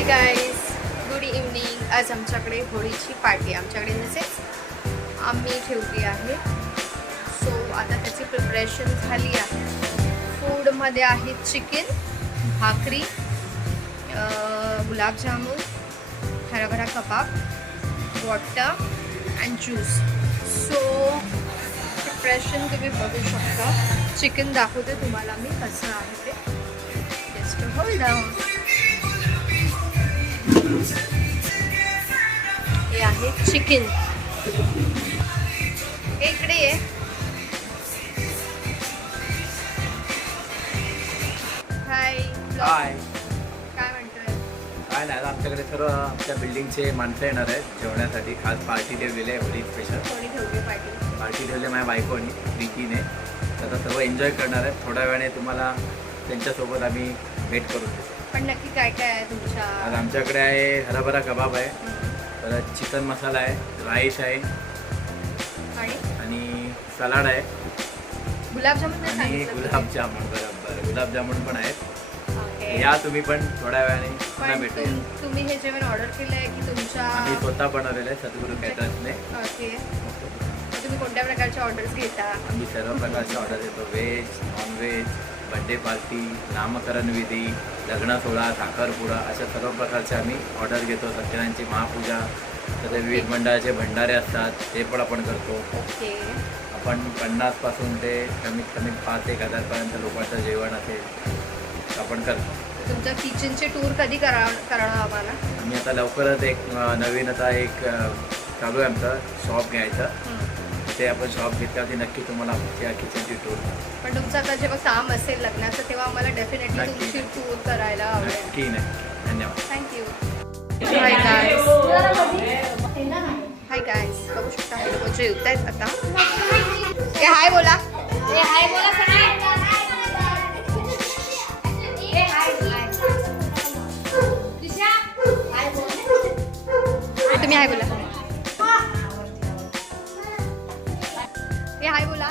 Hi guys good evening आज आमच्याकडे होळीची party आमच्याकडे नसेल आम्ही ठेवली आहे. सो आता त्याची प्रिपरेशन झाली आहे. फूडमध्ये आहे चिकन भाकरी गुलाबजामुन हरभरा kebab water and juice so preparation तुम्ही बघू शकता. चिकन दाखवते तुम्हाला मी कसं आहे ते. जस्ट होल्ड आहे. चिकन. इकडे आहे हाय हाय काय म्हणतोय? काय नाही आमच्याकडे सर्व आमच्या बिल्डिंगचे माणसं येणार आहेत जेवण्यासाठी. खास पार्टी ठेवलेली आहे होळी स्पेशल कोणी ठेवली पार्टी? पार्टी ठेवली माझ्या बायकोनी प्रीतीने तर आता सर्व एन्जॉय करणार आहेत. थोड्या वेळाने तुम्हाला त्यांच्यासोबत आम्ही भेट देतो पण नक्की काय काय आहे आज तुमच्या आमच्याकडे आहे हरभरा कबाब आहे. परत चिकन मसाला आहे राईस आहे आणि? आणि सलाड आहे. गुलाबजामुन नाही आणि सांगितलं तुम्ही. गुलाबजामुन बरोबर. गुलाबजामुन पण आहेत. या तुम्ही पण थोड्या वेळाने पुन्हा पण भेटूया. तुम- तुम्ही हे जेवण ऑर्डर केलं आहे की तुमच्या आम्ही स्वतः बनवलेलं आहे सद्गुरू कॅटर्सने ओके. तुम्ही कोणत्या प्रकारच्या ऑर्डर्स घेता? आम्ही सर्व प्रकारचे ऑर्डर देतो. व्हेज नॉनव्हेज बड्डे पार्टी नामकरण विधी लग्न सोहळा साखरपुडा अशा सर्व प्रकारचे आम्ही ऑर्डर घेतो. सत्यनारायणची महापूजा तसे विविध मंडळाचे भंडारे असतात ते पण आपण करतो. आपण पन्नासपासून ते कमीत कमी पाच एक हजारपर्यंत लोकांचं जेवण असेल आपण करतो. तुमच्या किचनचे टूर कधी करा करणार आम्हाला? आम्ही आता लवकरच एक नवीन आता एक चालू आहे आमचं शॉप घ्यायचं. ते आपण शॉप घेतल्यावरती नक्की तुम्हाला आमच्या किचनची टूर पण तुमचं आता जेव्हा काम असेल लग्नाचं तेव्हा आम्हाला डेफिनेटली. तुमची टूर करायला आवडेल. नक्की नक्की. धन्यवाद. Thank you hi guys hi guys बघू शकता हे लोक जेवत आहेत आता. ए हाय बोला. तुम्ही हाय बोला. हे हाय बोला.